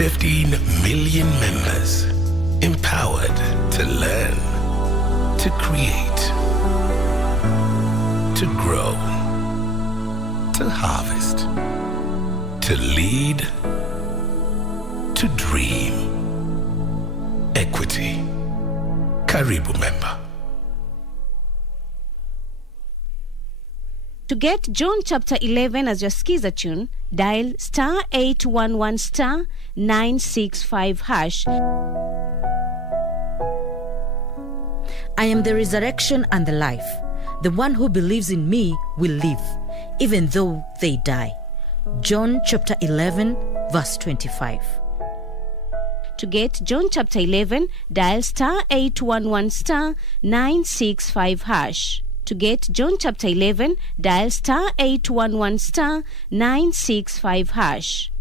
15 million members, empowered to learn, to create, to grow, to harvest, to lead, to dream. Equity. Karibu member. To get John chapter 11 as your skiza tune, dial star 811 star 965 hash. I am the resurrection and the life. The one who believes in me will live, even though they die. John chapter 11, verse 25. To get John chapter 11, dial star 811 star 965 hash. To get John chapter 11, dial star 811 star 965 hash.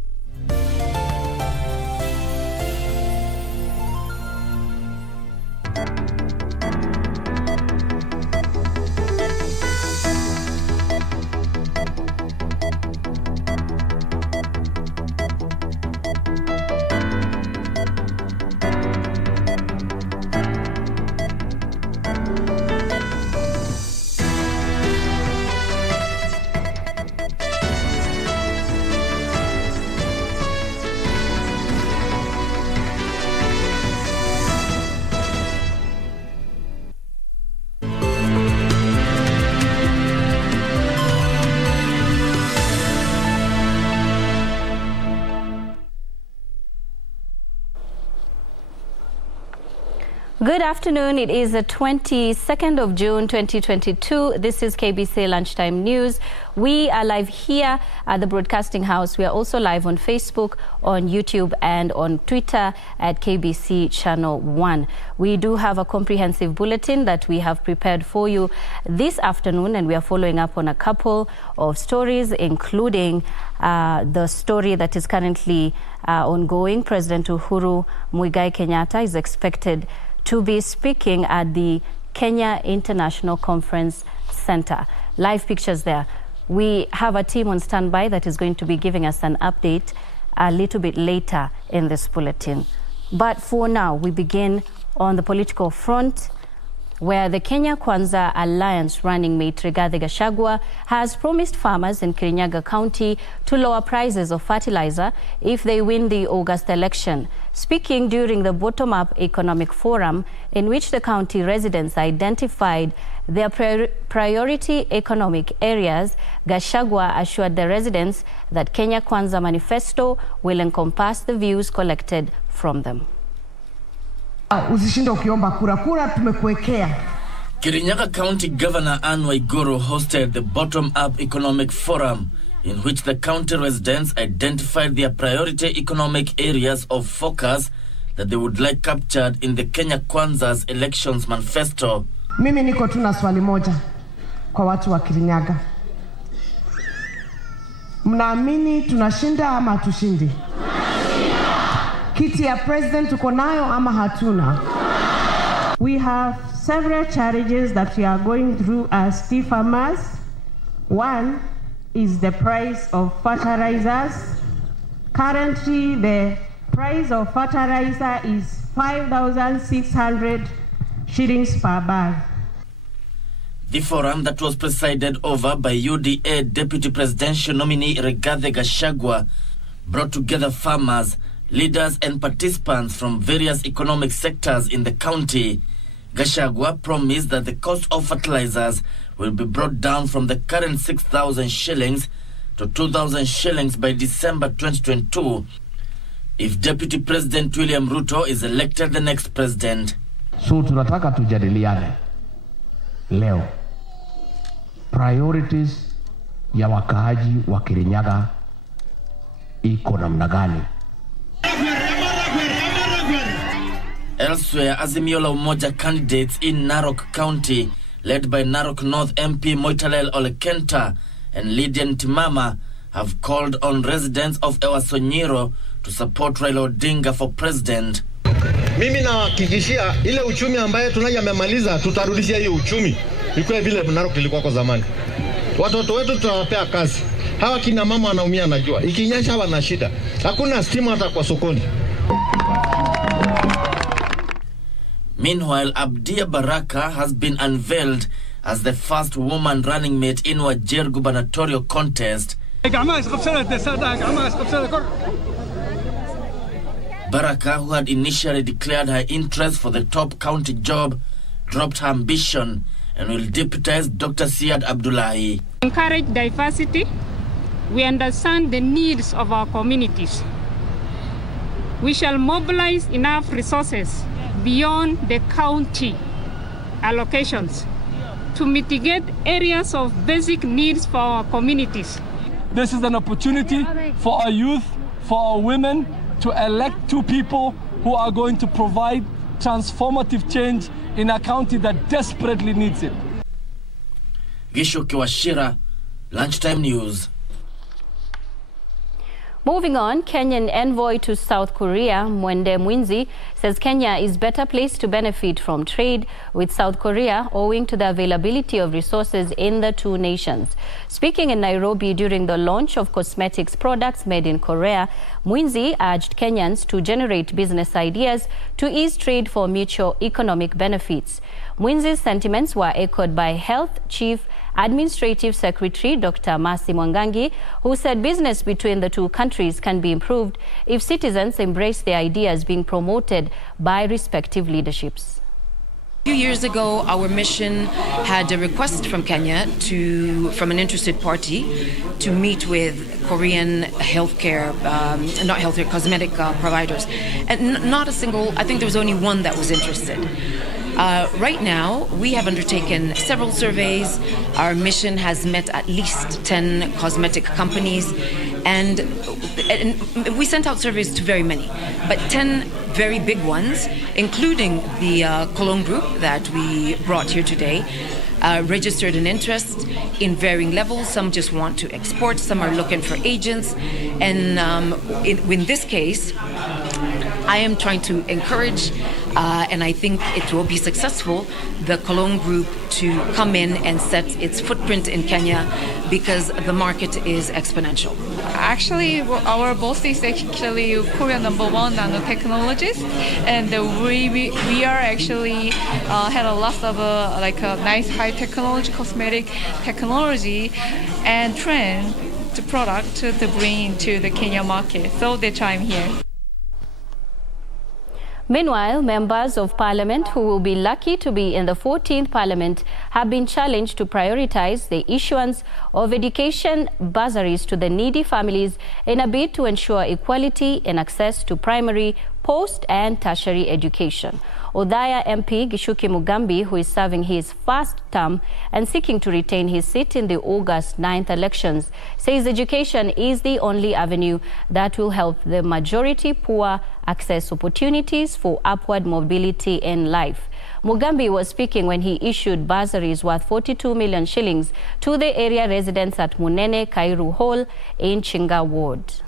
Good afternoon. It is the 22nd of June 2022. This is KBC Lunchtime News. We are live here at the Broadcasting House. We are also live on Facebook, on YouTube, and on Twitter at KBC Channel 1. We do have a comprehensive bulletin that we have prepared for you this afternoon, and we are following up on a couple of stories, including the story that is currently ongoing. President Uhuru Kenyatta is expected to be speaking at the Kenya International Conference Center. Live pictures there. We have a team on standby that is going to be giving us an update a little bit later in this bulletin. But for now, we begin on the political front, where the Kenya Kwanza Alliance running mate Rigathi Gachagua has promised farmers in Kirinyaga County to lower prices of fertilizer if they win the August election. Speaking during the bottom-up economic forum, in which the county residents identified their priority economic areas, Gachagua assured the residents that Kenya Kwanza manifesto will encompass the views collected from them. Usishinde ukiomba kura tumekuwekea. Kirinyaga County Governor Uhuru hosted the bottom-up economic forum, in which the county residents identified their priority economic areas of focus that they would like captured in the Kenya Kwanza's elections manifesto. Mimi niko tu na swali moja kwa watu wa Kirinyaga. Mnaamini tunashinda ama hatushindi? Kiti ya president tuko nayo ama hatuna? We have several challenges that we are going through as tea farmers. One is the price of fertilizers. Currently, the price of fertilizer is 5,600 shillings per bag. The forum that was presided over by UDA Deputy Presidential nominee Rigathi Gachagua brought together farmers, leaders and participants from various economic sectors in the county. Gachagua promised that the cost of fertilizers will be brought down from the current 6,000 shillings to 2,000 shillings by December 2022 if Deputy President William Ruto is elected the next president. So tunataka tujadiliane leo priorities ya wakaaji wa Kirinyaga iko namna gani. Elsewhere, Azimio la Umoja candidates in Narok County, led by Narok North MP Moitalel Olekenta and Lydian Timama, have called on residents of Ewasonyiro to support Raila Odinga for president. Mimi nahakikishia ile uchumi ambaye tunayamemaliza tutarudishia hiyo uchumi ikuwe vile Narok ilikuwa kwa zamani. Watoto wetu tutawapea kazi. Hawa kina mama wanaumia na jua. Ikinyesha wana shida. Hakuna stima hata kwa sokoni. Meanwhile, Abdia Baraka has been unveiled as the first woman running mate in Wajir gubernatorial contest. Baraka, who had initially declared her interest for the top county job, dropped her ambition and will deputize Dr. Siad Abdullahi. Encourage diversity. We understand the needs of our communities. We shall mobilize enough resources beyond the county allocations to mitigate areas of basic needs for our communities. This is an opportunity for our youth, for our women, to elect two people who are going to provide transformative change in a county that desperately needs it. Gishu Kiwashira, Lunchtime News. Moving on, Kenyan envoy to South Korea, Mwende Mwinzi, says Kenya is better placed to benefit from trade with South Korea owing to the availability of resources in the two nations. Speaking in Nairobi during the launch of cosmetics products made in Korea, Mwinzi urged Kenyans to generate business ideas to ease trade for mutual economic benefits. Mwinzi's sentiments were echoed by Health Chief Administrative Secretary Dr. Masi Mwangangi, who said business between the two countries can be improved if citizens embrace the ideas being promoted by respective leaderships. A few years ago, our mission had a request from Kenya from an interested party to meet with Korean cosmetic providers. And not a single, I think there was only one that was interested. Right now, we have undertaken several surveys. Our mission has met at least 10 cosmetic companies, and we sent out surveys to very many, but 10 very big ones, including the Cologne group that we brought here today, registered an interest in varying levels. Some just want to export, some are looking for agents, and in this case, I am trying to encourage, and I think it will be successful, the Cologne group to come in and set its footprint in Kenya because the market is exponential. Actually, our boss is actually Korean #1 nanotechnologist, and we are actually had a lot of nice high technology, cosmetic technology, and trend the product to bring into the Kenya market. So that's why I'm here. Meanwhile, members of parliament who will be lucky to be in the 14th parliament have been challenged to prioritize the issuance of education bursaries to the needy families in a bid to ensure equality in access to primary, post and tertiary education. Othaya MP Gishuki Mugambi, who is serving his first term and seeking to retain his seat in the August 9th elections, says education is the only avenue that will help the majority poor access opportunities for upward mobility in life. Mugambi was speaking when he issued bursaries worth 42 million shillings to the area residents at Munene Kairu Hall in Chinga Ward.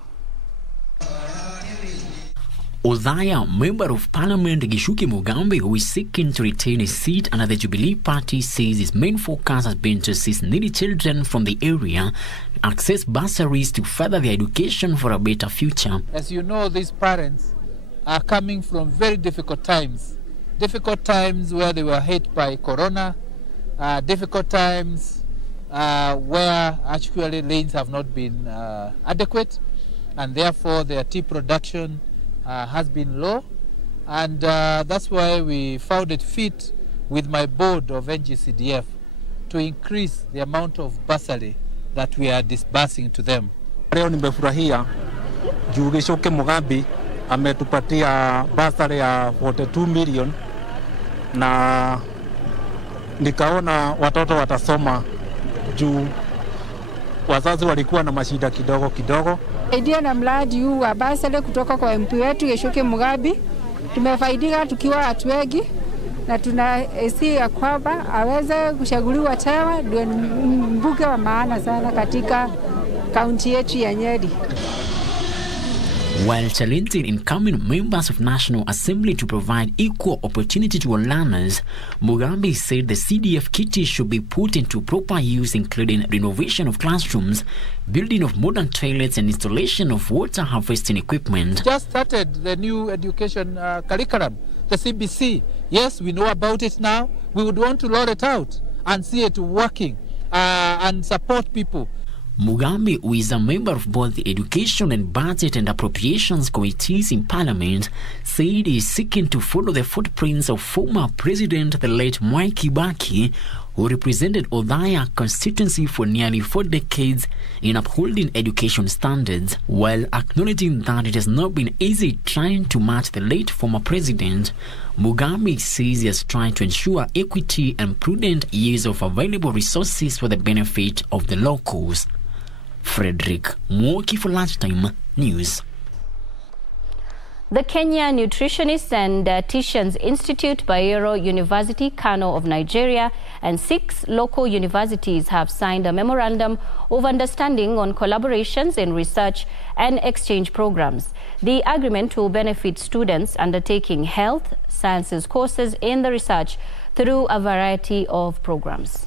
Othaya, Member of Parliament Gishuki Mugambi, who is seeking to retain his seat under the Jubilee Party, says his main focus has been to assist needy children from the area access bursaries to further their education for a better future. As you know, these parents are coming from very difficult times where they were hit by corona, difficult times where actually lanes have not been adequate, and therefore their tea production has been low, and that's why we found it fit with my board of NGCDF to increase the amount of bursary that we are disbursing to them. Leo nimefurahia juu Gishuki Mugambi ametupatia bursary ya 42 million na nikaona watoto watasoma juu wazazi walikuwa na mashida kidogo. Idea na mradi huu wa bursary kutoka kwa MP wetu Gishuki Mugambi tumefaidika tukiwa watu wengi, na tunahisi ya kwamba aweze kuchaguliwa tena ndio mbunge wa maana sana katika kaunti yetu ya Nyeri. While challenging incumbent members of National Assembly to provide equal opportunity to all learners, Mugambi said the CDF kitty should be put into proper use, including renovation of classrooms, building of modern toilets, and installation of water harvesting equipment. Just started the new education curriculum, the CBC. Yes, we know about it now. We would want to roll it out and see it working and support people. Mugambi, who is a member of both the Education and Budget and Appropriations Committees in Parliament, said he is seeking to follow the footprints of former President the late Mwai Kibaki, who represented Othaya constituency for nearly 4 decades in upholding education standards, while acknowledging that it has not been easy trying to match the late former president. Mugambi says he has tried to ensure equity and prudent use of available resources for the benefit of the locals. Frederick Mwoki for Lunchtime News. The Kenya Nutritionists and Dietitians Institute, Bayero University, Kano of Nigeria, and 6 local universities have signed a memorandum of understanding on collaborations in research and exchange programs. The agreement will benefit students undertaking health sciences courses in the research through a variety of programs.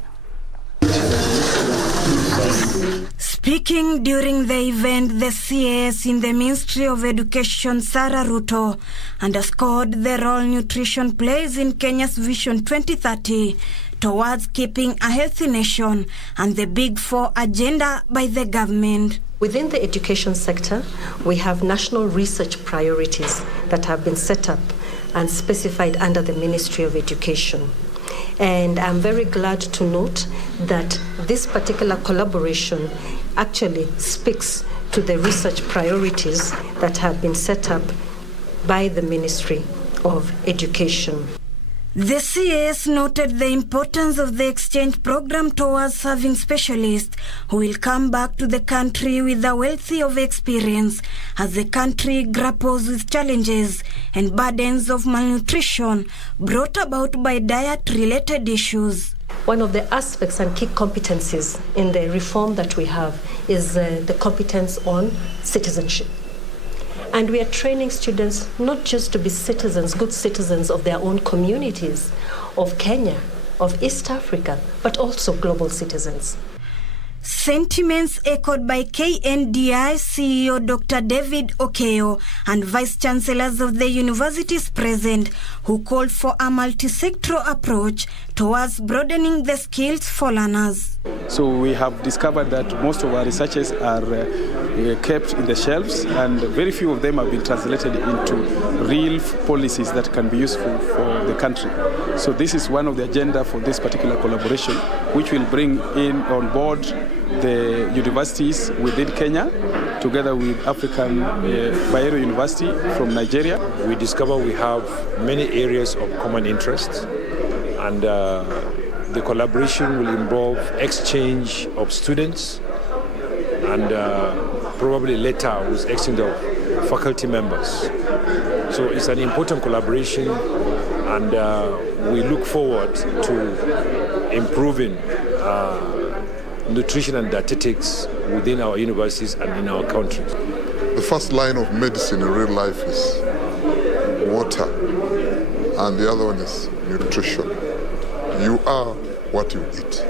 Speaking during the event, the CAS in the Ministry of Education, Sarah Ruto, underscored the role nutrition plays in Kenya's Vision 2030 towards keeping a healthy nation and the Big Four agenda by the government. Within the education sector, we have national research priorities that have been set up and specified under the Ministry of Education. And I'm very glad to note that this particular collaboration actually speaks to the research priorities that have been set up by the Ministry of Education. The CAS noted the importance of the exchange program towards serving specialists who will come back to the country with a wealth of experience as the country grapples with challenges and burdens of malnutrition brought about by diet-related issues. One of the aspects and key competencies in the reform that we have is the competence on citizenship. And we are training students not just to be citizens, good citizens of their own communities, of Kenya, of East Africa, but also global citizens. Sentiments echoed by KNDI CEO Dr. David Okeo and Vice Chancellors of the universities present, who called for a multi-sectoral approach towards broadening the skills for learners. So we have discovered that most of our researches are kept in the shelves, and very few of them have been translated into real policies that can be useful for the country. So this is one of the agenda for this particular collaboration, which will bring in on board the universities within Kenya, together with African Bayero University from Nigeria. We discover we have many areas of common interest, and the collaboration will involve exchange of students and probably later with exchange of faculty members. So it's an important collaboration, and we look forward to improving nutrition and dietetics within our universities and in our country. The first line of medicine in real life is water, and the other one is nutrition. You are what you eat.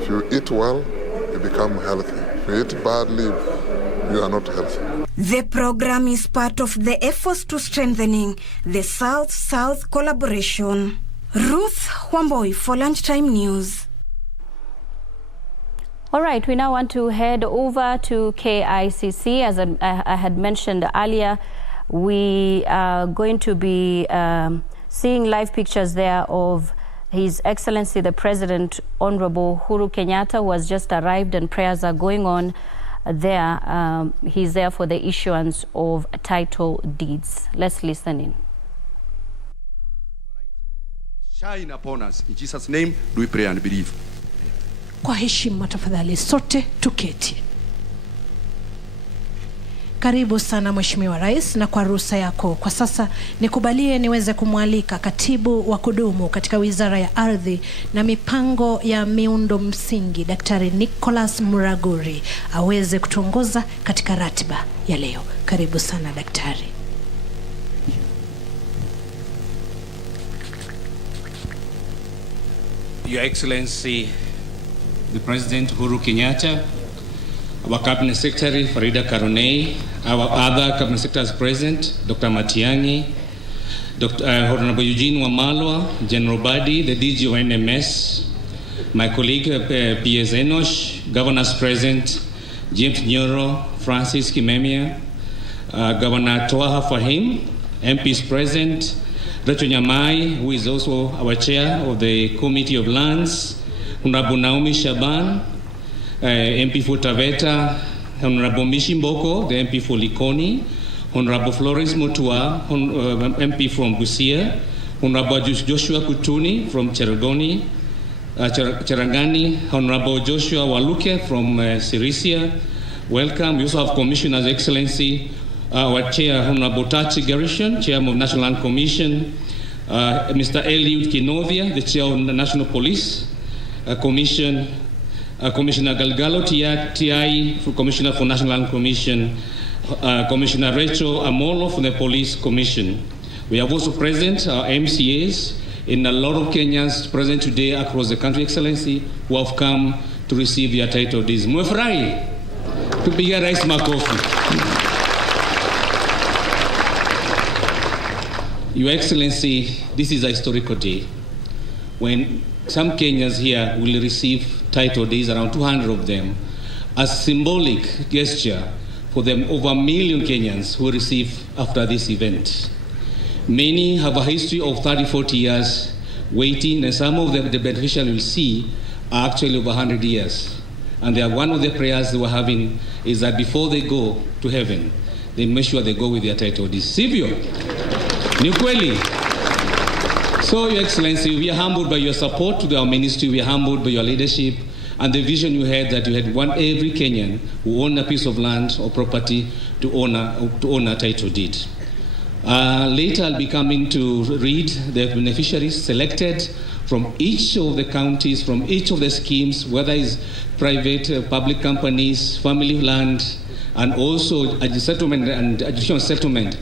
If you eat well, you become healthy. If you eat badly, you are not healthy. The program is part of the efforts to strengthening the South-South collaboration. Ruth Wamboi for Lunchtime News. All right, we now want to head over to KICC. As I had mentioned earlier, we are going to be seeing live pictures there of His Excellency the President, Honorable Uhuru Kenyatta, who has just arrived, and prayers are going on there. He's there for the issuance of title deeds. Let's listen in. Shine upon us. In Jesus' name, do we pray and believe. Kwa heshima tafadhali sote tuketi. Karibu sana Mheshimiwa Rais, na kwa ruhusa yako kwa sasa nikubalie niweze kumwalika Katibu wa Kudumu katika Wizara ya Ardhi na Mipango ya Miundo Msingi, Daktari Nicholas Muraguri aweze kutuongoza katika ratiba ya leo. Karibu sana daktari. Your Excellency, the President Uhuru Kenyatta, our Cabinet Secretary Farida Karonei, our other Cabinet Secretaries present, Dr. Matiang'i, Honorable Eugene Wamalwa, General Badi, the DG of NMS, my colleague P.S. Enosh, Governors present, James Nyoro, Francis Kimemia, Governor Twaha Fahim, MPs present, Rachel Nyamai, who is also our chair of the Committee of Lands, Honorable Naomi Shaban, MP for Taveta, Honorable Mishimboko, the MP for Likoni, Honorable Florence Mutua, MP from Busia, Honorable Joshua Kutuni from Cherangani, Honorable Joshua Waluke from Sirisia. Welcome. We also have Commissioners, Excellency, our Chair, Honorable Tachi Garishon, Chairman of National Land Commission, Mr. Eliud Kinovia, the Chair of the National Police Commission, Commissioner Galgalo Tiai, Commissioner for National Land Commission, Commissioner Rachel Amolo from the Police Commission. We have also present our MCAs and a lot of Kenyans present today across the country, Excellency, who have come to receive their title deeds. Mwefurahi kupiga rais makofi. Your Excellency, this is a historical day when some Kenyans here will receive title deeds, around 200 of them, as symbolic gesture for them over 1 million Kenyans who receive after this event. Many have a history of 30-40 years waiting, and some of them, the beneficiaries will see, are actually over 100 years. And one of the prayers they were having is that before they go to heaven, they make sure they go with their title deeds. Sivyo? Ni kweli? So, Your Excellency, we are humbled by your support to our ministry. We are humbled by your leadership and the vision you had that you had want every Kenyan who owned a piece of land or property to own a title deed. Later, I'll be coming to read the beneficiaries selected from each of the counties, from each of the schemes, whether it's private, public companies, family land, and also a settlement and additional settlement.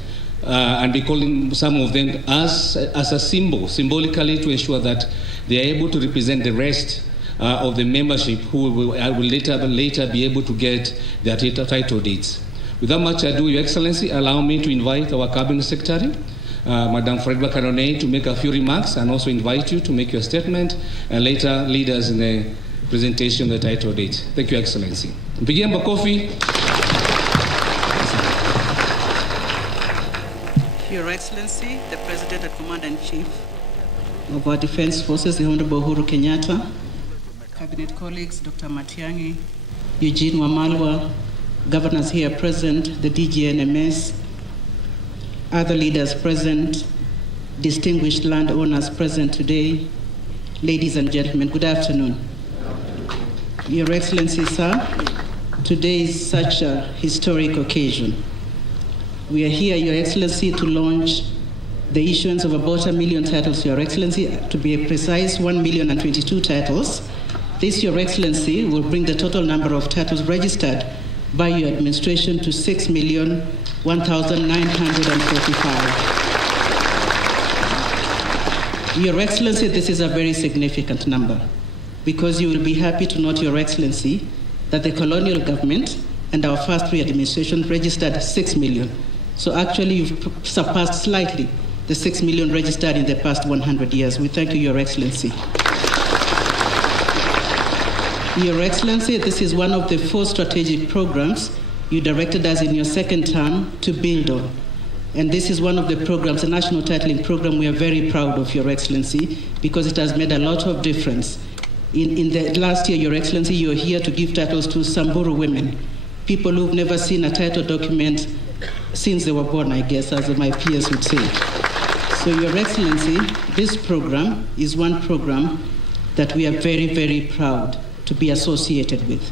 And be calling some of them as a symbol, symbolically, to ensure that they are able to represent the rest of the membership who will later be able to get their title deeds. Without much ado, Your Excellency, allow me to invite our Cabinet Secretary, Madam Farida Karonei, to make a few remarks, and also invite you to make your statement, and later lead us in the presentation of the title deeds. Thank you, Excellency. Mpigie makofi. Your Excellency, the President and Commander-in-Chief of our Defense Forces, the Honorable Uhuru Kenyatta, Cabinet colleagues, Dr. Matiang'i, Eugene Wamalwa, governors here present, the DGNMS, other leaders present, distinguished landowners present today, ladies and gentlemen, good afternoon. Your Excellency, sir, today is such a historic occasion. We are here, Your Excellency, to launch the issuance of about 1 million titles, Your Excellency, to be precise, 1,022,000 titles. This, Your Excellency, will bring the total number of titles registered by your administration to 6,001,945. Your Excellency, this is a very significant number, because you will be happy to note, Your Excellency, that the colonial government and our first re-administration registered 6 million. So actually, you've surpassed slightly the 6 million registered in the past 100 years. We thank you, Your Excellency. Your Excellency, this is one of the 4 strategic programs you directed us in your second term to build on. And this is one of the programs, a national titling program we are very proud of, Your Excellency, because it has made a lot of difference. In the last year, Your Excellency, you are here to give titles to Samburu women, people who've never seen a title document since they were born, I guess, as my peers would say. So, Your Excellency, this program is one program that we are very, very proud to be associated with.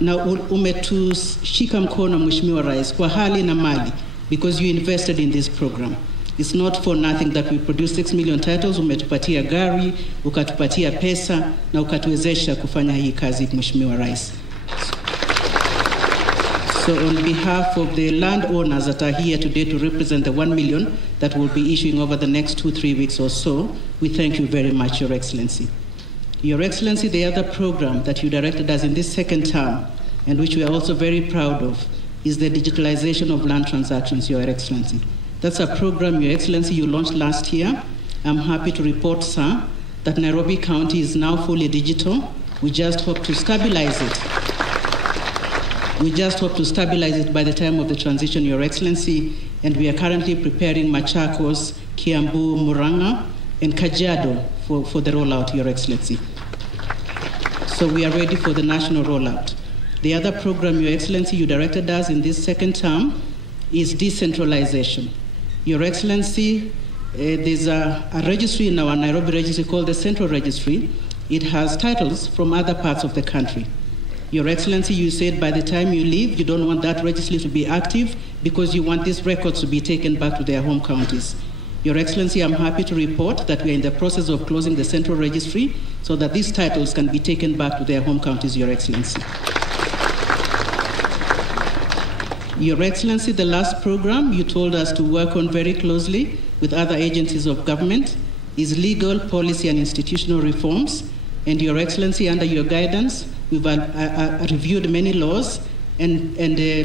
na umetushika mkono Mheshimiwa Rais kwa hali na mali, because you invested in this program. It's not for nothing that we produce 6 million titles. Umetupatia gari, ukatupatia pesa na ukatuwezesha kufanya hii kazi, Mheshimiwa Rais. So on behalf of the landowners that are here today to represent the 1 million that we'll be issuing over the next 2-3 weeks or so, we thank you very much, Your Excellency. Your Excellency, the other program that you directed us in this second term, and which we are also very proud of, is the digitalization of land transactions, Your Excellency. That's a program, Your Excellency, you launched last year. I'm happy to report, sir, that Nairobi County is now fully digital. We just hope to stabilize it. We just hope to stabilize it by the time of the transition, Your Excellency, and we are currently preparing Machakos, Kiambu, Murang'a, and Kajiado for the rollout, Your Excellency. So we are ready for the national rollout. The other program, Your Excellency, you directed us in this second term is decentralization. Your Excellency, there's a registry in our Nairobi registry called the Central Registry. It has titles from other parts of the country. Your Excellency, you said by the time you leave, you don't want that registry to be active because you want these records to be taken back to their home counties. Your Excellency, I'm happy to report that we are in the process of closing the Central Registry so that these titles can be taken back to their home counties, Your Excellency. Your Excellency, the last program you told us to work on very closely with other agencies of government is legal, policy, and institutional reforms. And Your Excellency, under your guidance, we've reviewed many laws and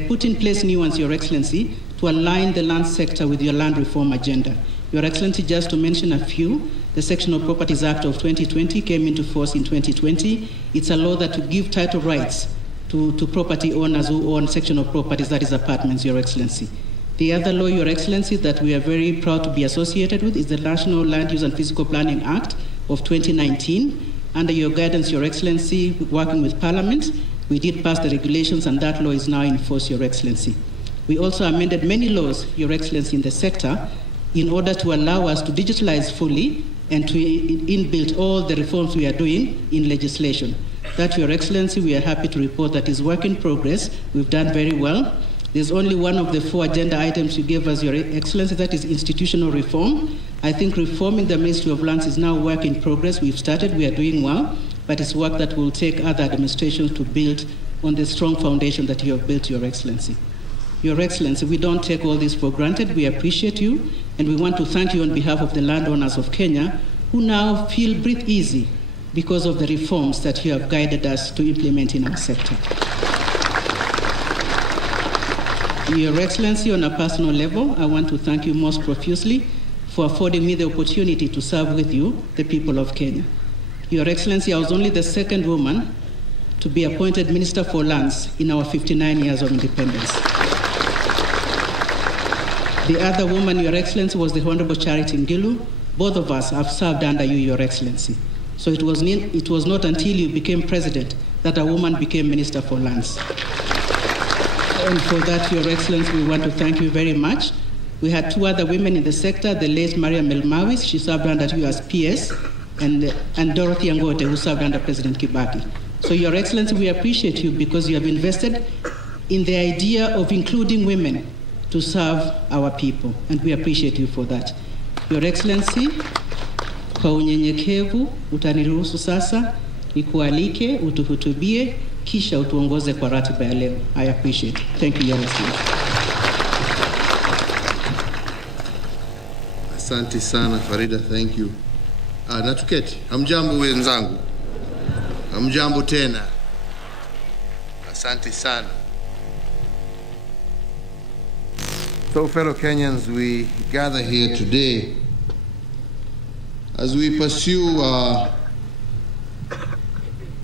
put in place new ones, Your Excellency, to align the land sector with your land reform agenda. Your Excellency, just to mention a few, the Sectional Properties Act of 2020 came into force in 2020. It's a law that to give title rights to property owners who own sectional properties, that is apartments, Your Excellency. The other law, Your Excellency, that we are very proud to be associated with is the National Land Use and Physical Planning Act of 2019. Under your guidance, Your Excellency, working with Parliament, we did pass the regulations and that law is now in force, Your Excellency. We also amended many laws, Your Excellency, in the sector in order to allow us to digitalize fully and to inbuilt all the reforms we are doing in legislation. That, Your Excellency, we are happy to report that is work in progress. We've done very well. There's only one of the 4 agenda items you gave us, Your Excellency, that is institutional reform. I think reforming the Ministry of Lands is now work in progress. We've started, we are doing well, but it's work that will take other administrations to build on the strong foundation that you have built, Your Excellency. Your Excellency, we don't take all this for granted. We appreciate you, and we want to thank you on behalf of the landowners of Kenya who now breathe easy because of the reforms that you have guided us to implement in our sector. Your Excellency, on a personal level, I want to thank you most profusely for affording me the opportunity to serve with you, the people of Kenya. Your Excellency, I was only the second woman to be appointed Minister for Lands in our 59 years of independence. The other woman, Your Excellency, was the Honorable Charity Ngilu. Both of us have served under you, Your Excellency. So it was not until you became president that a woman became Minister for Lands. And for that, Your Excellency, we want to thank you very much. We had 2 other women in the sector, the late Maria Melmawis, she served under you as PS, and Dorothy Angote, who served under President Kibaki. So, Your Excellency, we appreciate you because you have invested in the idea of including women to serve our people, and we appreciate you for that. Your Excellency, kwa unyenyekevu utaniruhusu sasa nikualike utuhutubie kisha utuongoze kwa ratiba ya leo. I appreciate it. Thank you, Your Excellency. Asante sana Farida, thank you. Natuketi. Hamjambo wenzangu. Hamjambo tena. Asante sana. So, fellow Kenyans, we gather here today as we pursue our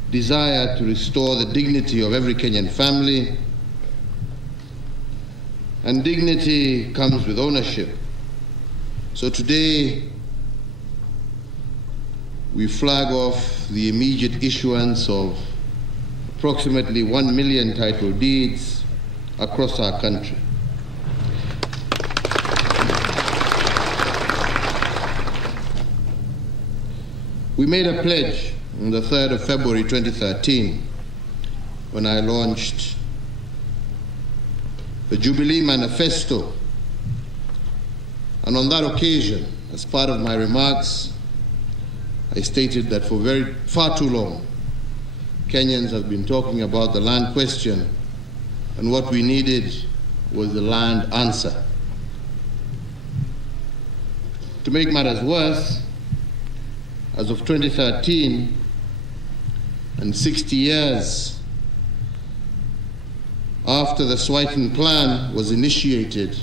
desire to restore the dignity of every Kenyan family. And dignity comes with ownership. So today, we flag off the immediate issuance of approximately 1 million title deeds across our country. We made a pledge on the 3rd of February 2013 when I launched the Jubilee Manifesto. And on that occasion, as part of my remarks, I stated that for far too long, Kenyans have been talking about the land question, and what we needed was the land answer. To make matters worse, as of 2013, and 60 years after the Swighton Plan was initiated,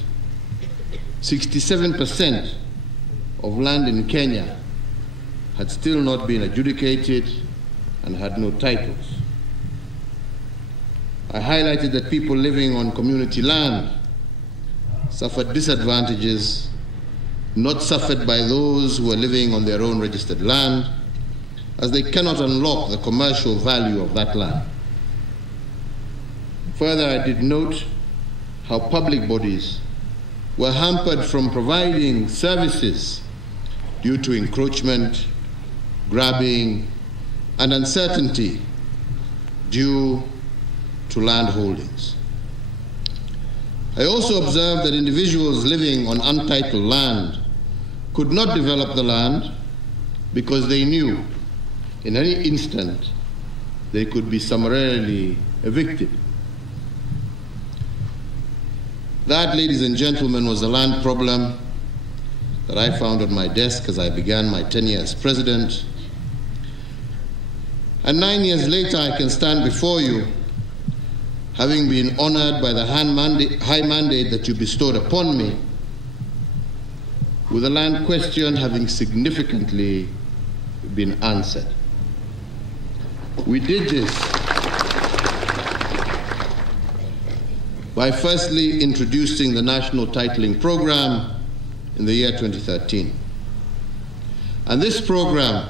67% of land in Kenya had still not been adjudicated and had no titles. I highlighted that people living on community land suffered disadvantages not suffered by those who are living on their own registered land, as they cannot unlock the commercial value of that land. Further, I did note how public bodies were hampered from providing services due to encroachment, grabbing, and uncertainty due to land holdings. I also observed that individuals living on untitled land could not develop the land because they knew in any instant they could be summarily evicted. That, ladies and gentlemen, was a land problem that I found on my desk as I began my tenure as president. And 9 years later, I can stand before you, having been honored by the high mandate that you bestowed upon me, with the land question having significantly been answered. We did this by firstly introducing the National Titling Program in the year 2013. And this program,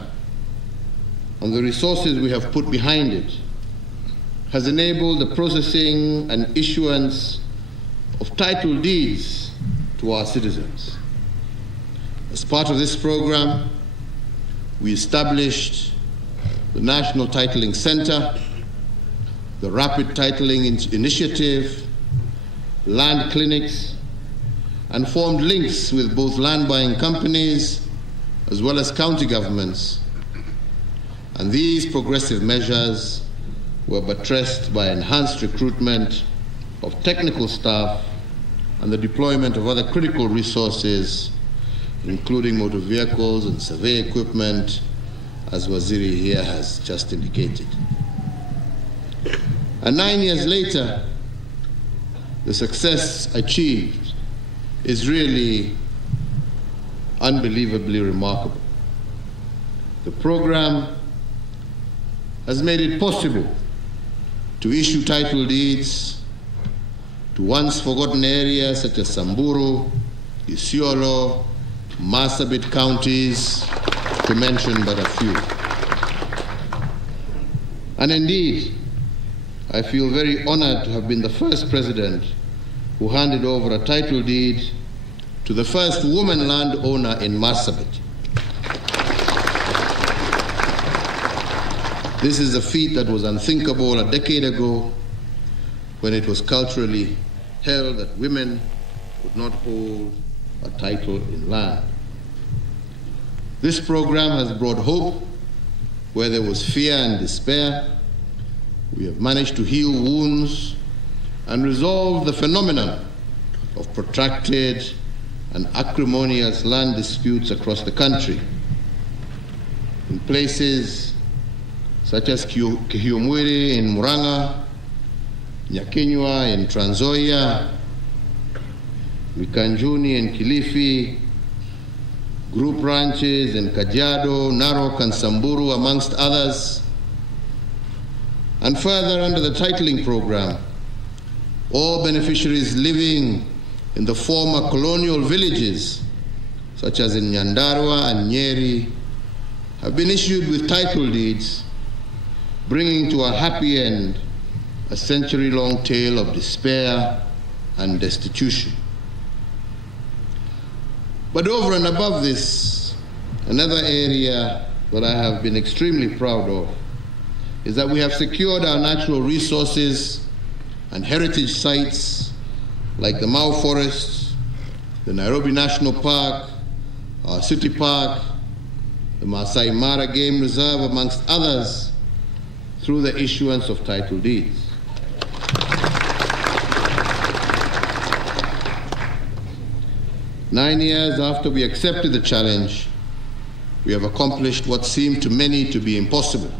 and the resources we have put behind it, has enabled the processing and issuance of title deeds to our citizens. As part of this program, we established the National Titling Center, the Rapid Titling Initiative, land clinics, and formed links with both land buying companies as well as county governments. And these progressive measures were buttressed by enhanced recruitment of technical staff and the deployment of other critical resources, including motor vehicles and survey equipment, as Waziri here has just indicated. And 9 years later, the success achieved is really unbelievably remarkable. The program has made it possible to issue title deeds to once forgotten areas such as Samburu, Isiolo, Marsabit counties, to mention but a few. And indeed, I feel very honored to have been the first president who handed over a title deed to the first woman landowner in Marsabit. This is a feat that was unthinkable a decade ago, when it was culturally held that women could not hold a title in land. This program has brought hope where there was fear and despair. We have managed to heal wounds and resolve the phenomenon of protracted and acrimonious land disputes across the country. In places such as Kihiomwiri in Murang'a, Nyakenywa in Trans Nzoia, Mikanjuni in Kilifi, group ranches in Kajiado, Narok and Samburu, amongst others. And further, under the titling program, all beneficiaries living in the former colonial villages, such as in Nyandarua and Nyeri, have been issued with title deeds, bringing to a happy end a century-long tale of despair and destitution. But over and above this, another area that I have been extremely proud of is that we have secured our natural resources and heritage sites like the Mau Forests, the Nairobi National Park, our City Park, the Masai Mara Game Reserve, amongst others, through the issuance of title deeds. Nine years after we accepted the challenge, we have accomplished what seemed to many to be impossible.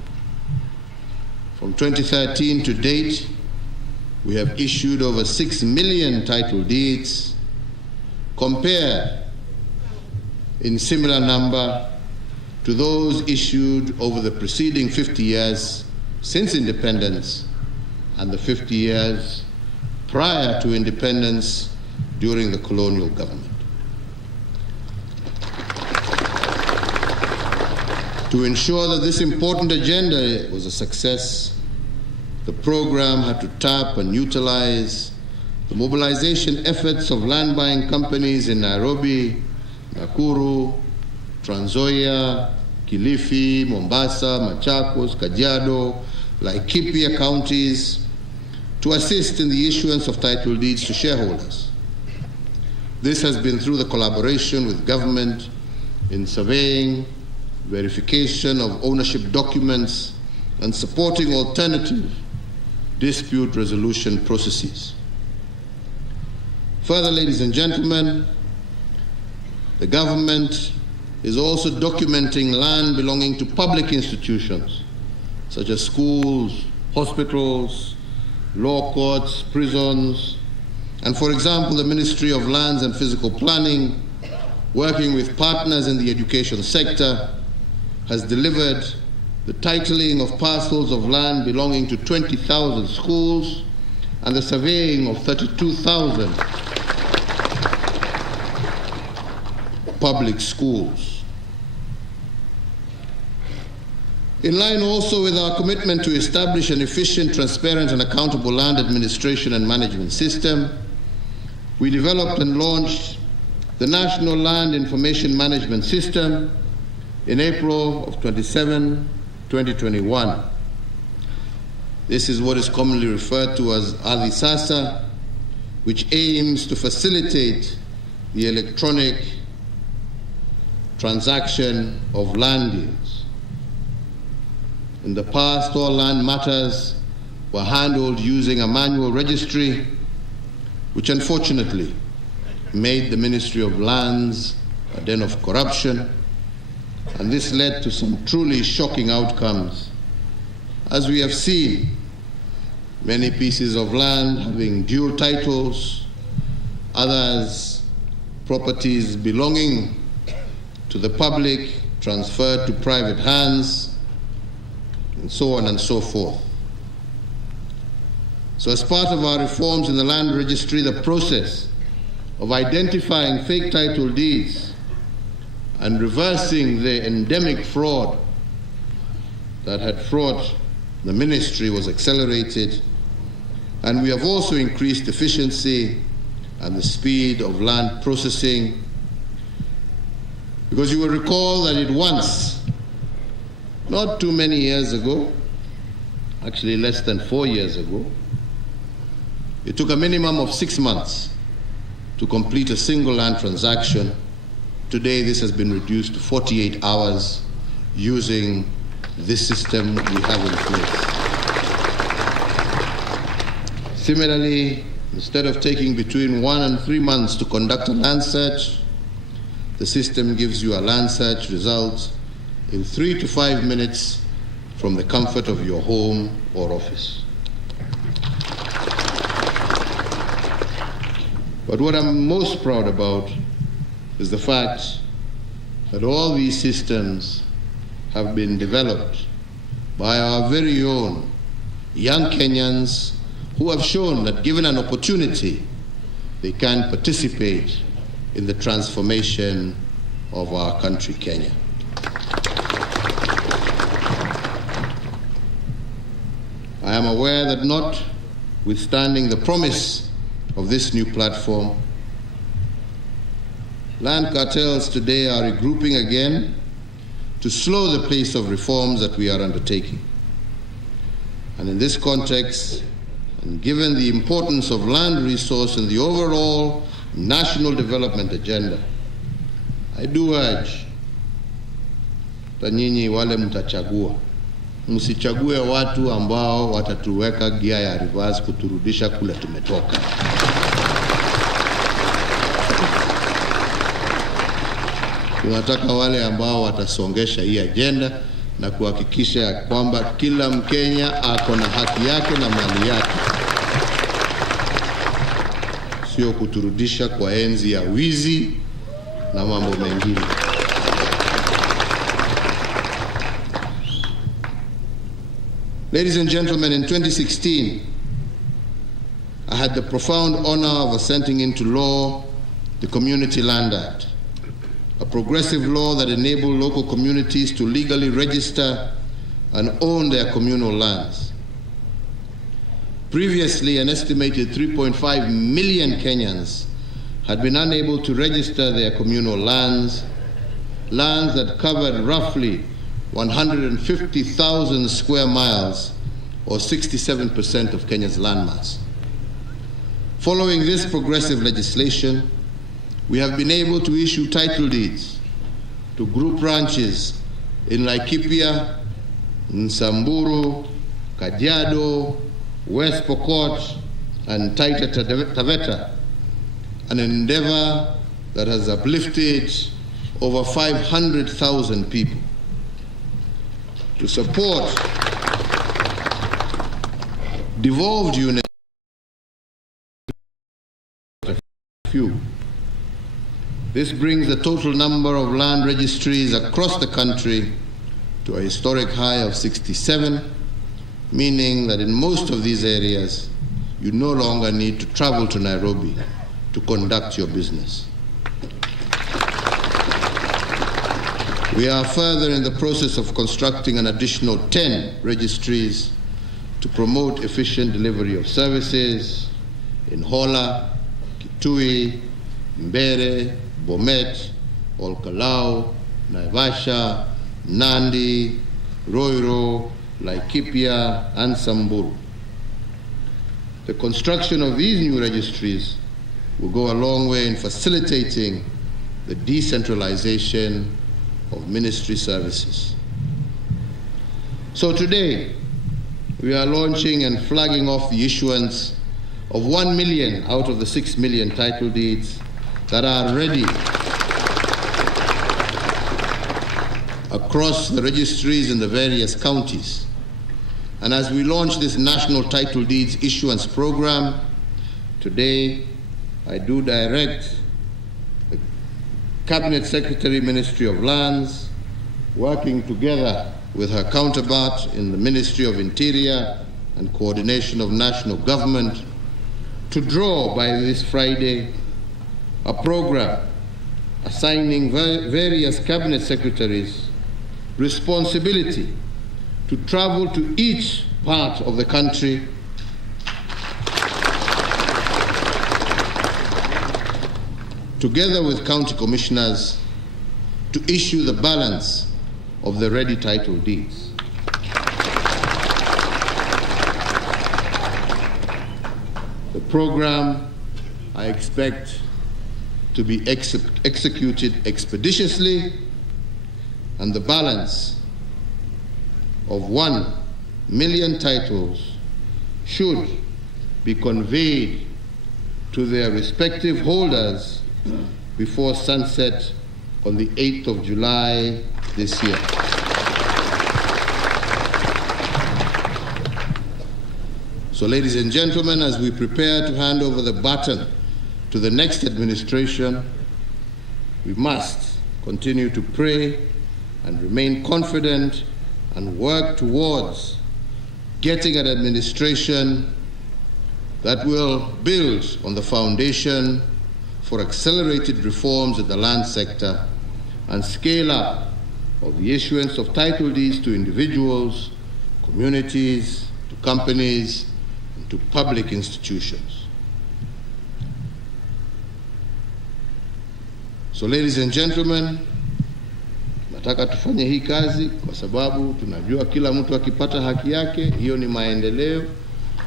From 2013 to date, we have issued over 6 million title deeds, compared in similar number to those issued over the preceding 50 years since independence and the 50 years prior to independence during the colonial government. To ensure that this important agenda was a success, the program had to tap and utilize the mobilization efforts of land buying companies in Nairobi, Nakuru, Trans Nzoia, Kilifi, Mombasa, Machakos, Kajiado, Laikipia counties to assist in the issuance of title deeds to shareholders. This has been through the collaboration with government in surveying, verification of ownership documents, and supporting alternative dispute resolution processes. Further, ladies and gentlemen, the government is also documenting land belonging to public institutions, such as schools, hospitals, law courts, prisons, and for example, the Ministry of Lands and Physical Planning, working with partners in the education sector, has delivered the titling of parcels of land belonging to 20,000 schools and the surveying of 32,000 public schools. In line also with our commitment to establish an efficient, transparent, and accountable land administration and management system, we developed and launched the National Land Information Management System in April of 2021. This is what is commonly referred to as Ardhi Sasa, which aims to facilitate the electronic transaction of land deals. In the past, all land matters were handled using a manual registry, which unfortunately made the Ministry of Lands a den of corruption, and this led to some truly shocking outcomes. As we have seen, many pieces of land having dual titles, others properties belonging to the public transferred to private hands, and so on and so forth. So as part of our reforms in the land registry, the process of identifying fake title deeds and reversing the endemic fraud that had fraught the ministry was accelerated, and we have also increased efficiency and the speed of land processing, because you will recall that it once, not too many years ago, actually less than 4 years ago, it took a minimum of 6 months to complete a single land transaction. Today, this has been reduced to 48 hours using this system we have in place. Similarly, instead of taking between 1 and 3 months to conduct a land search, the system gives you a land search result in 3 to 5 minutes from the comfort of your home or office. But what I'm most proud about is the fact that all these systems have been developed by our very own young Kenyans who have shown that given an opportunity, they can participate in the transformation of our country, Kenya. I am aware that notwithstanding the promise of this new platform, land cartels today are regrouping again to slow the pace of reforms that we are undertaking. And in this context, and given the importance of land resource in the overall national development agenda, I do urge that nyinyi wale mtachagua, msichague watu ambao watatuweka gia ya reverse kuturudisha kule tumetoka. Tunataka wale ambao watasongesha hii agenda na kuhakikisha kwamba kila Mkenya ako na haki yake na mali yake, sio kuturudisha kwa enzi ya wizi na mambo mengine. Ladies and gentlemen, in 2016, I had the profound honor of assenting into law the Community Land Act, a progressive law that enabled local communities to legally register and own their communal lands. Previously, an estimated 3.5 million Kenyans had been unable to register their communal lands that covered roughly 150,000 square miles, or 67% of Kenya's landmass. Following this progressive legislation, we have been able to issue title deeds to group ranches in Laikipia, Nsamburu, Kajiado, West Pokot, and Taita Taveta, an endeavor that has uplifted over 500,000 people. To support devolved units, this brings the total number of land registries across the country to a historic high of 67, meaning that in most of these areas, you no longer need to travel to Nairobi to conduct your business. We are further in the process of constructing an additional 10 registries to promote efficient delivery of services in Hola, Kitui, Mbere, Bomet, Olkalau, Naivasha, Nandi, Roiro, Laikipia, and Samburu. The construction of these new registries will go a long way in facilitating the decentralization of ministry services. So today, we are launching and flagging off the issuance of 1 million out of the 6 million title deeds that are ready across the registries in the various counties. And as we launch this National Title Deeds Issuance Program, today I do direct the Cabinet Secretary, Ministry of Lands, working together with her counterpart in the Ministry of Interior and Coordination of National Government, to draw by this Friday a program assigning various Cabinet Secretaries responsibility to travel to each part of the country together with county commissioners to issue the balance of the ready title deeds. The program, I expect, to be executed expeditiously, and the balance of 1 million titles should be conveyed to their respective holders before sunset on the 8th of July this year. So, ladies and gentlemen, as we prepare to hand over the baton to the next administration, we must continue to pray and remain confident and work towards getting an administration that will build on the foundation for accelerated reforms in the land sector and scale up of the issuance of title deeds to individuals, communities, to companies, and to public institutions. So, ladies and gentlemen, Tunataka tufanye hii kazi kwa sababu tunajua kila mtu akipata haki yake, hiyo ni maendeleo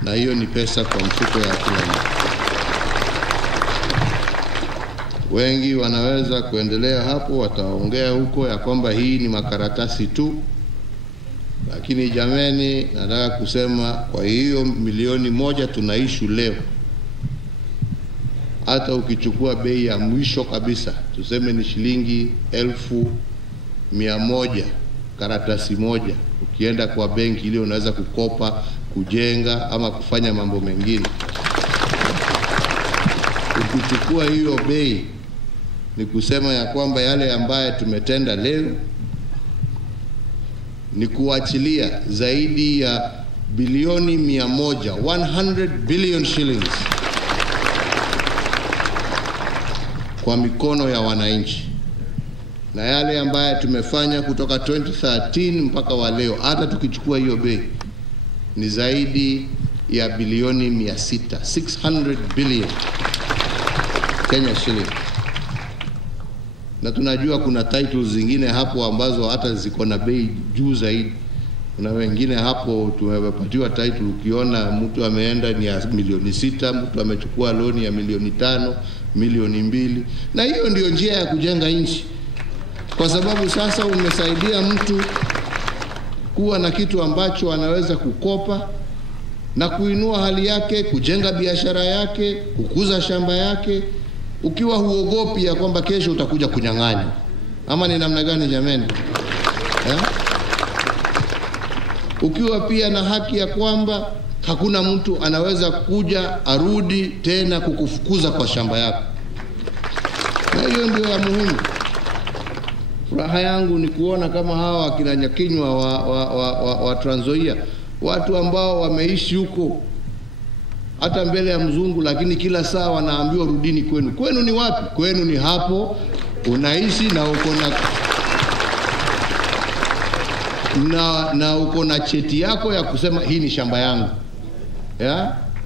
na hiyo ni pesa kwa mfuko ya kila mtu. Wengi wanaweza kuendelea hapo, wataongea huko ya kwamba hii ni makaratasi tu. Lakini jameni, nataka kusema kwa hiyo 1,000,000 tunaishu leo, hata ukichukua bei ya mwisho kabisa, tuseme ni shilingi 1,100 karatasi moja, ukienda kwa benki ile unaweza kukopa, kujenga ama kufanya mambo mengine. Ukichukua hiyo bei, ni kusema ya kwamba yale ambaye tumetenda leo ni kuachilia zaidi ya bilioni 100, 100 billion shillings kwa mikono ya wananchi. Na yale ambaye tumefanya kutoka 2013 mpaka wa leo, hata tukichukua hiyo bei, ni zaidi ya bilioni 600, 600 billion Kenya shilling. Na tunajua kuna titles zingine hapo ambazo hata ziko na bei juu zaidi. Kuna wengine hapo tumepatiwa title, ukiona mtu ameenda ni ya milioni 6, mtu amechukua loan ya milioni 5, milioni 2. Na hiyo ndio njia ya kujenga nchi, kwa sababu sasa umesaidia mtu kuwa na kitu ambacho anaweza kukopa na kuinua hali yake, kujenga biashara yake, kukuza shamba yake, ukiwa huogopi ya kwamba kesho utakuja kunyang'anywa. Ama ni namna gani jameni? Ukiwa pia na haki ya kwamba hakuna mtu anaweza kuja arudi tena kukufukuza kwa shamba yako. Na hiyo ndio ya muhimu. Furaha yangu ni kuona kama hawa akina Nyakinywa wa Trans Nzoia, watu ambao wameishi huko hata mbele ya mzungu, lakini kila saa wanaambiwa rudini kwenu. Kwenu ni wapi? Kwenu ni hapo unaishi na uko na cheti yako ya kusema hii ni shamba yangu.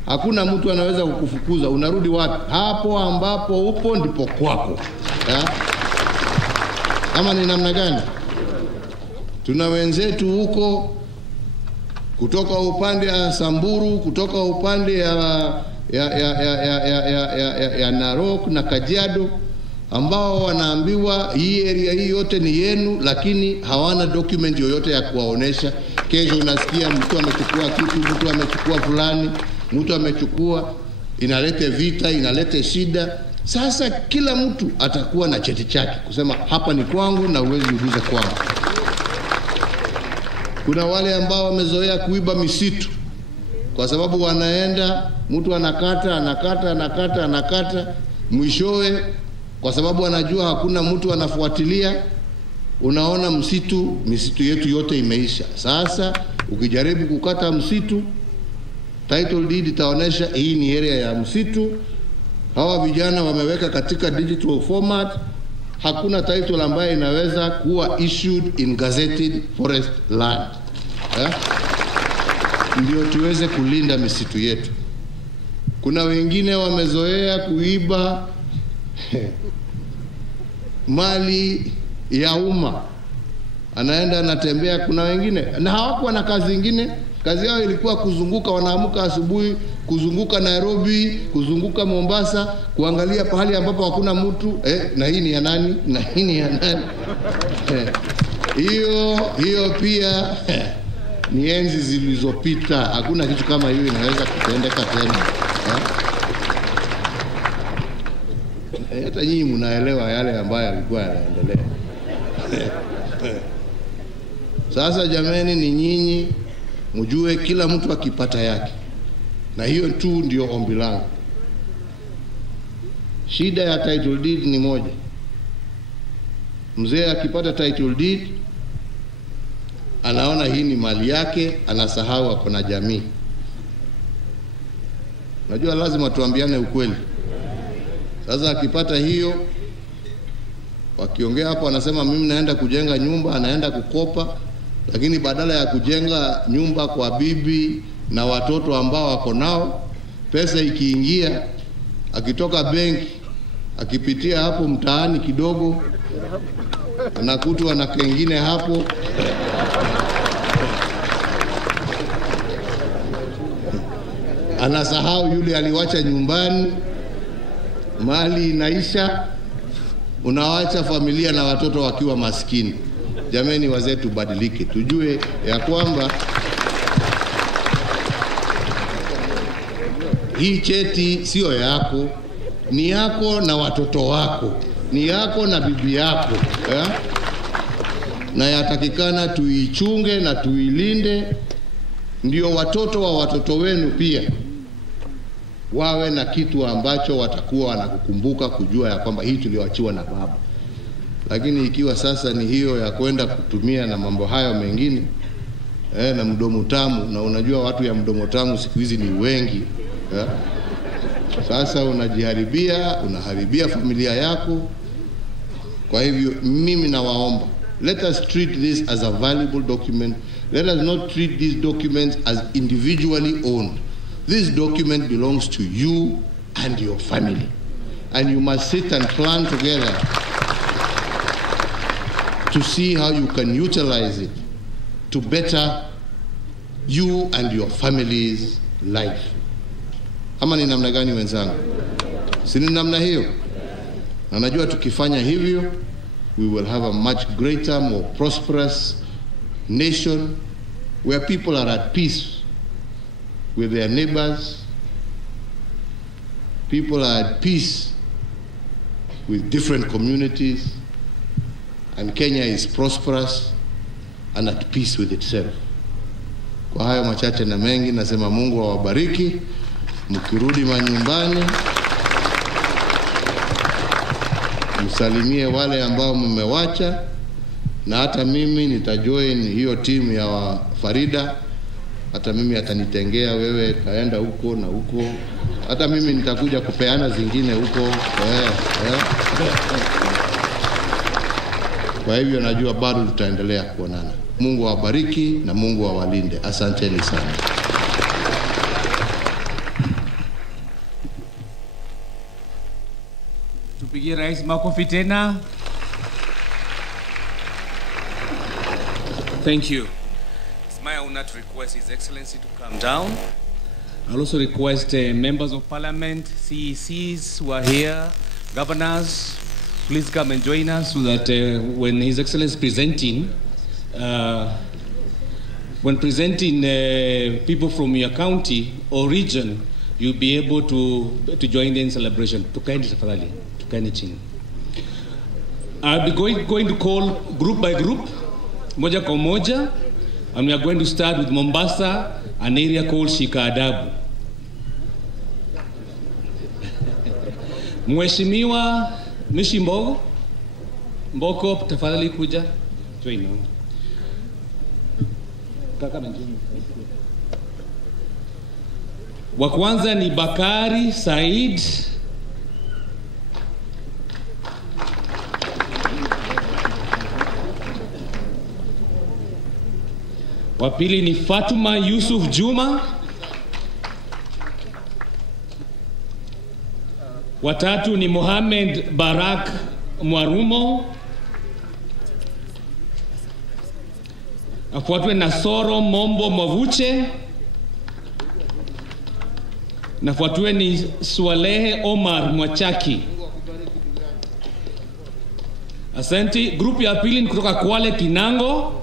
Hakuna mtu anaweza kukufukuza. Unarudi wapi? Hapo ambapo upo ndipo kwako. Ama ni namna gani? Tuna wenzetu huko kutoka upande ya Samburu, kutoka upande ya Narok na Kajiado, ambao wanaambiwa hii area hii yote ni yenu, lakini hawana document yoyote ya kuwaonesha. Kesho unasikia mtu amechukua kitu, mtu amechukua fulani, mtu amechukua, inalete vita, inalete shida. Sasa kila mtu atakuwa na cheti chake kusema hapa ni kwangu na uwezi uguze kwangu. Kuna wale ambao wamezoea kuiba misitu, kwa sababu wanaenda, mtu anakata, mwishowe kwa sababu anajua hakuna mtu anafuatilia, unaona misitu yetu yote imeisha. Sasa ukijaribu kukata msitu, title deed itaonesha hii ni area ya msitu. Hawa vijana wameweka katika digital format. Hakuna title ambayo inaweza kuwa issued in gazetted forest land. Ndio tuweze kulinda misitu yetu. Kuna wengine wamezoea kuiba mali ya umma, anaenda anatembea. Kuna wengine na hawakuwa na kazi nyingine, kazi yao ilikuwa kuzunguka, wanaamka asubuhi kuzunguka Nairobi, kuzunguka Mombasa, kuangalia pahali ambapo hakuna mtu, na hii ni ya nani, na hii ni ya nani. Hiyo pia ni enzi zilizopita. Hakuna kitu kama hiyo inaweza kutendeka tena. Hata nyinyi mnaelewa yale ambayo yalikuwa yanaendelea. Sasa jameni, ni nyinyi mjue kila mtu akipata yake, na hiyo tu ndio ombi langu. Shida ya title deed ni moja. Mzee akipata title deed anaona hii ni mali yake, anasahau ako na jamii. Najua lazima tuambiane ukweli. Sasa akipata hiyo, wakiongea hapo anasema mimi naenda kujenga nyumba, anaenda kukopa, lakini badala ya kujenga nyumba kwa bibi na watoto ambao wako nao, pesa ikiingia, akitoka benki, akipitia hapo mtaani kidogo, anakutwa na kengine hapo. Anasahau yule aliwacha nyumbani, mali inaisha, unawacha familia na watoto wakiwa maskini. Jameni wazee, tubadilike, tujue ya kwamba hii cheti sio yako, ni yako na watoto wako, ni yako na bibi yako, na yatakikana tuichunge na tuilinde, ndio watoto wa watoto wenu pia wawe na kitu ambacho watakuwa wanakukumbuka, kujua ya kwamba hii tuliwachiwa na baba. Lakini ikiwa sasa ni hiyo ya kwenda kutumia na mambo hayo mengine na mdomo tamu, na unajua watu ya mdomo tamu siku hizi ni wengi, sasa unajiharibia, unaharibia familia yako. Kwa hivyo mimi nawaomba, let us treat this as a valuable document. Let us not treat these documents as individually owned. This document belongs to you and your family, and you must sit and plan together to see how you can utilize it to better you and your family's life. Ama ni namna gani wenzangu? Si ni namna hiyo? Na najua tukifanya hivyo, we will have a much greater, more prosperous nation where people are at peace with their neighbors. People are at peace with different communities, and Kenya is prosperous and at peace with itself. Kwa hayo machache na mengi, nasema Mungu awabariki. Mkirudi manyumbani, msalimie wale ambao mmewacha, na hata mimi nitajoin hiyo timu ya Farida. Hata mimi atanitengea, wewe kaenda huko na huko, hata mimi nitakuja kupeana zingine huko. Kwa hivyo najua bado tutaendelea kuonana. Mungu awabariki na Mungu awalinde. Asanteni sana. Tupigie rais makofi tena. Thank you. It's my honor to request His Excellency to come down. I'll also request members of parliament, CECs who are here, governors, please come and join us so that when His Excellency is presenting, people from your county or region, you'll be able to join in celebration. Tukaeni tafadhali, tukaeni chini. I'll be going to call group by group, moja kwa moja, and we are going to start with Mombasa, an area called Shikaadabu. Mheshimiwa Mishi Mboko, tafadhali kuja. Join now. Kaka menjini. Wa kwanza ni Bakari Said. Wa pili ni Fatuma Yusuf Juma. Wa tatu ni Mohamed Barak Mwarumo. Afuatwe na Soro Mombo Mavuche. Nafuatwe ni Swalehe Omar Mwachaki. Asante. Grupu ya pili ni kutoka Kwale Kinango.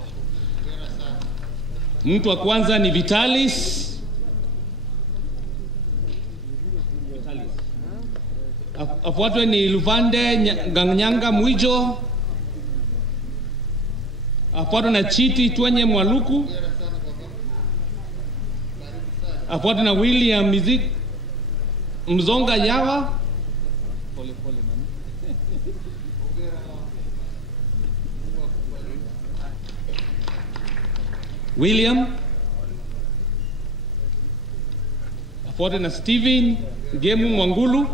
Mtu wa kwanza ni Vitalis. Afuatwe ni Luvande Nganyanga Mwijo. Afuatwe na Chiti Twenye Mwaluku. Afuatwe na William Mzonga Yawa. William. Afuatwe na Steven Gemu Mwangulu.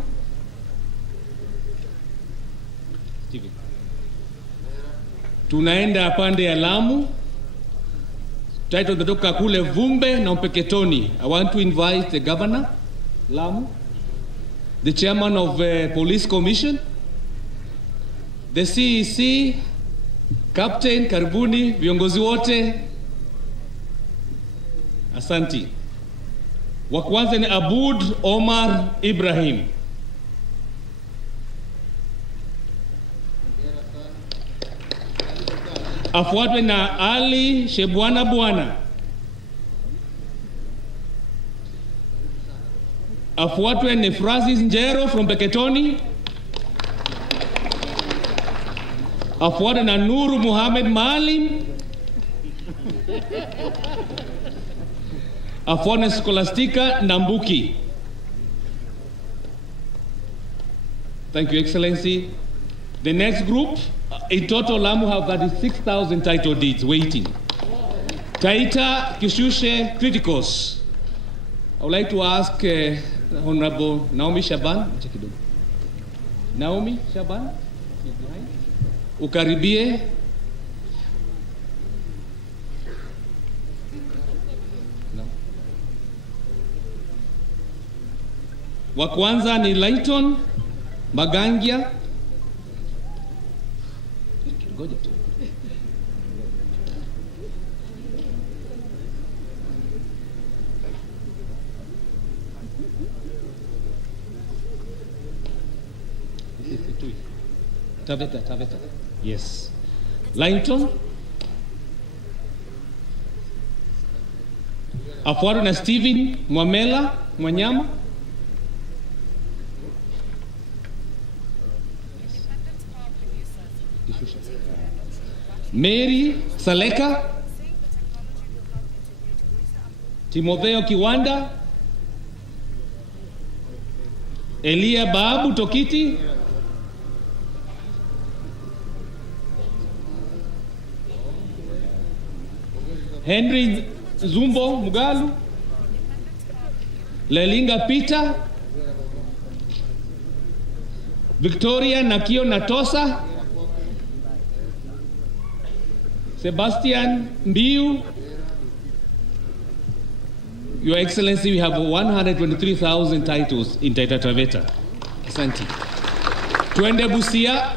Steven. Tunaenda pande ya Lamu. Title kutoka kule Vumbe na Mpeketoni. I want to invite the governor, Lamu, the chairman of Police Commission, the CEC, Captain, karibuni, viongozi wote. Asanti. Wa kwanza ni Abud Omar Ibrahim. Afuatwe na Ali Shebwana Bwana. Afuatwe ni Francis Njero from Beketoni. Afuatwe na Nuru Muhammad Maalim. Afuatwe Scholastica Nambuki. Thank you, Excellency. The next group, in total, Lamu have 36,000 title deeds waiting. Taita Kishushe Criticals. I would like to ask Honorable Naomi Shaban. Naomi Shaban, ukaribie. Wa kwanza ni Lighton Magangia. Ngoja tu. Taveta. Yes. Lighton. Afuatwe na Steven Mwamela Mwanyama. Mary Saleka. Timotheo Kiwanda. Elia Babu Tokiti. Henry Zumbo Mugalu. Lelinga Peter. Victoria Nakio Natosa. Sebastian Mbiu. Your Excellency, we have 123,000 titles in Taita Taveta. Asante. Twende Busia.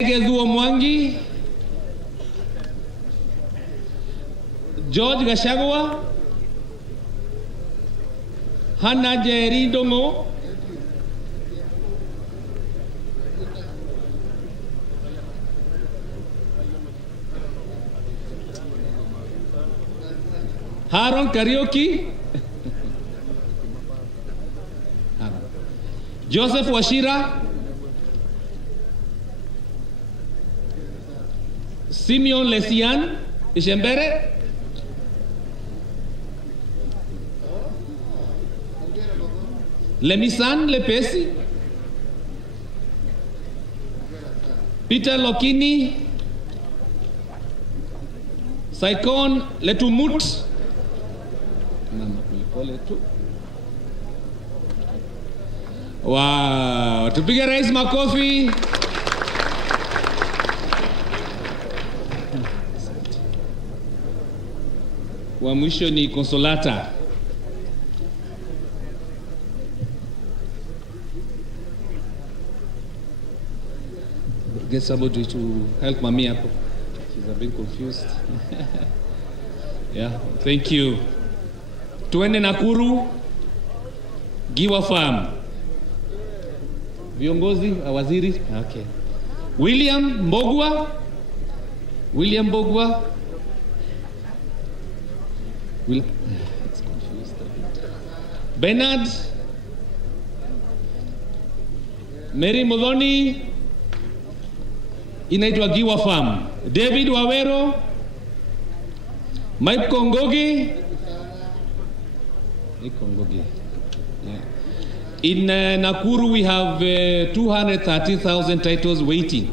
Gezuo Mwangi, George Gachagua, Hannah Njeri Ndung'u, Haron Kariuki, Joseph Wachira, Simeon Lesian Ishembere, Lemisan Lepesi, Peter Lokini, Saikon Letumut, wow, tupige rais makofi. Wa mwisho ni Consolata. Get somebody to help Mami up. She's a bit confused. Yeah, thank you. Tuende Nakuru, Giwa Farm. Viongozi, waziri. Okay. William Mbogwa. It's confused a bit. Bernard. Mary Modoni. Inaitwa Giwa Farm. David Wawero. Mike Kongogi. Yeah. In Nakuru, we have 230,000 titles waiting.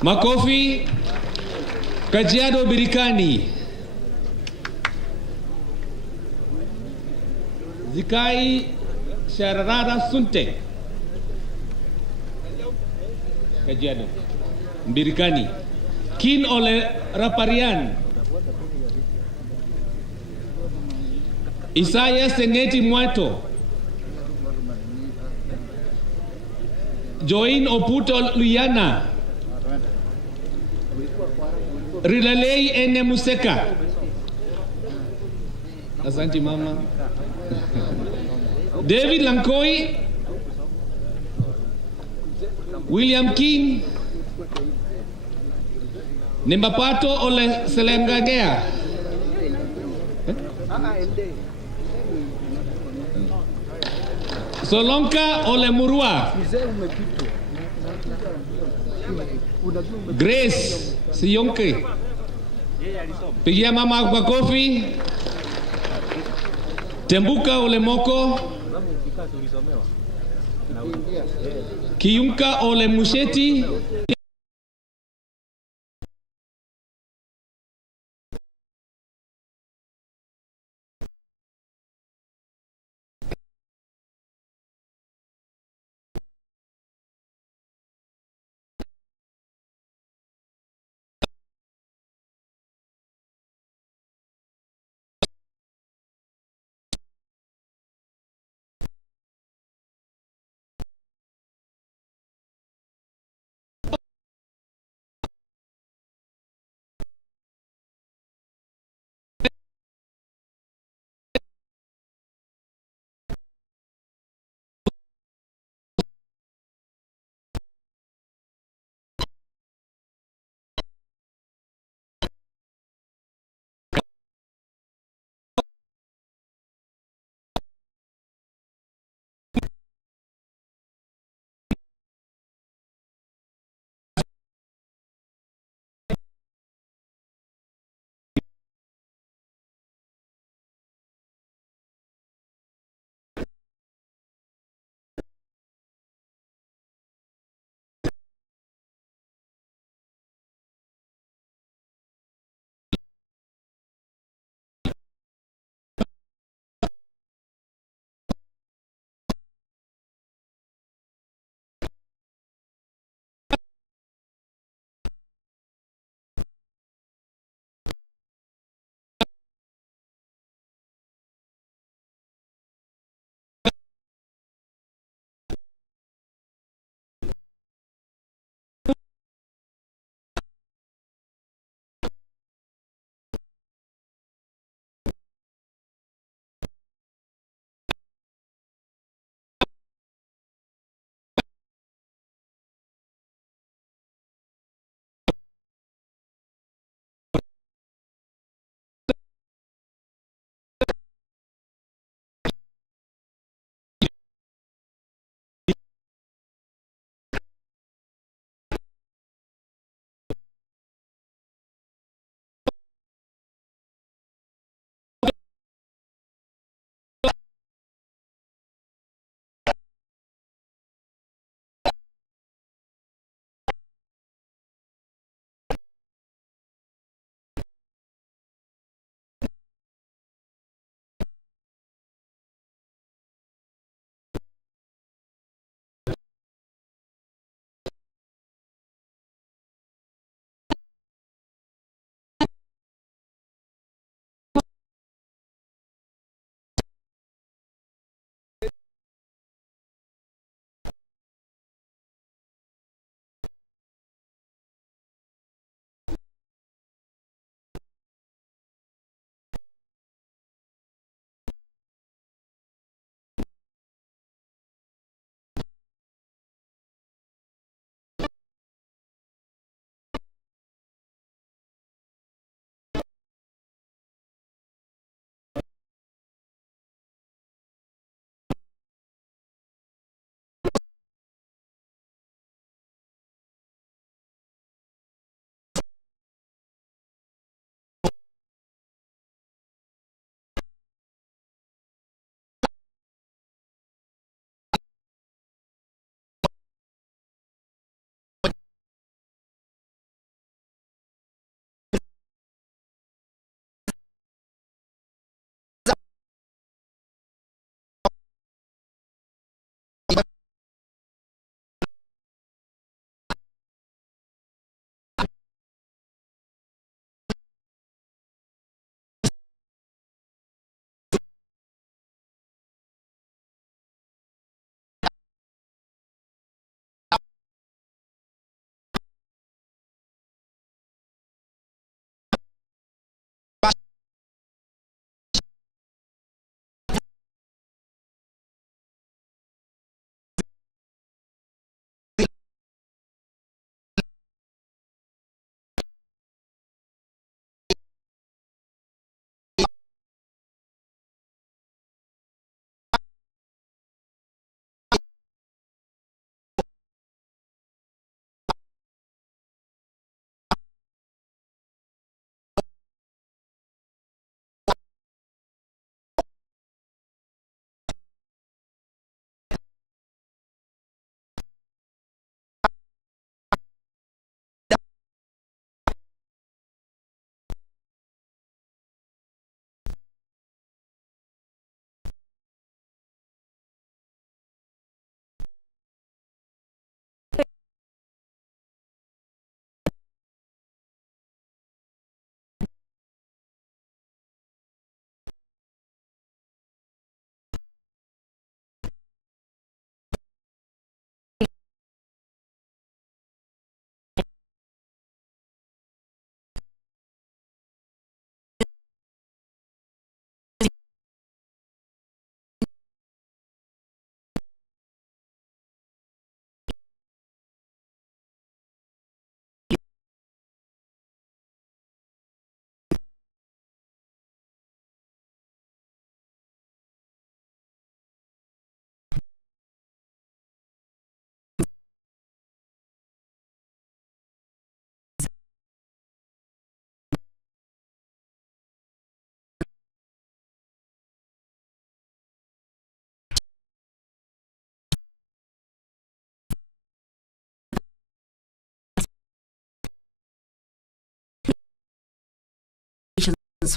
Makofi, Kajiado Birikani, Zikai Shararara Sunte, Kajiado Birikani, Kin Ole Raparian, Isaiah Seneti Mwato, Join Oputo Luyana, Rilalei Ene Museka. Asante mama. David Lankoi, William King, Nimbapato Ole Selengagea, Solonka Ole Murua, Grace Siyonke, pigia mama kwa kofi. Tembuka Ole Moko, Kiyunka Ole Musheti.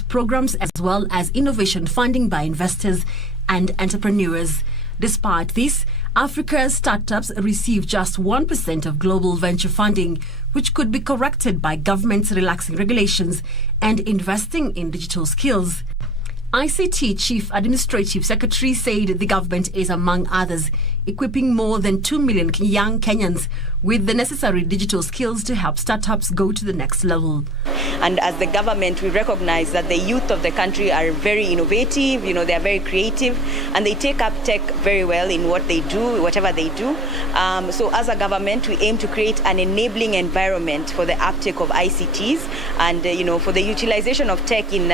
programs as well as innovation funding by investors and entrepreneurs. Despite this, Africa's startups receive just 1% of global venture funding, which could be corrected by governments relaxing regulations and investing in digital skills. ICT Chief Administrative Secretary said the government is, among others, equipping more than 2 million young Kenyans with the necessary digital skills to help startups go to the next level. And as the government, we recognize that the youth of the country are very innovative, they are very creative, and they take up tech very well in what they do, whatever they do. So as a government, we aim to create an enabling environment for the uptake of ICTs and, for the utilization of tech in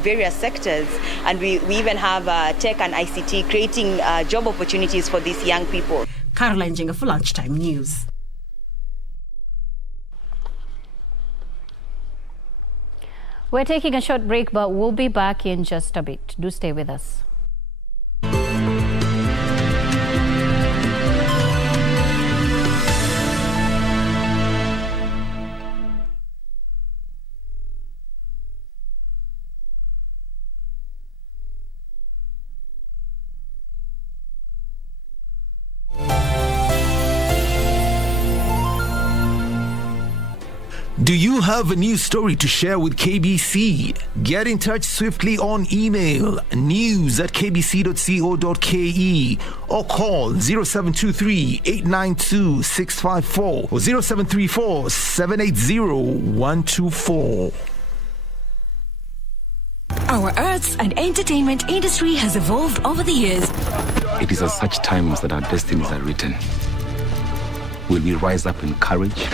various sectors. And we even have tech and ICT creating job opportunities for these young people. Caroline Jenga for Lunchtime News. We're taking a short break, but we'll be back in just a bit. Do stay with us. Do you have a news story to share with KBC? Get in touch swiftly on email news@kbc.co.ke or call 0723 892 654 or 0734 780 124. Our arts and entertainment industry has evolved over the years. It is at such times that our destinies are written. Will we rise up in courage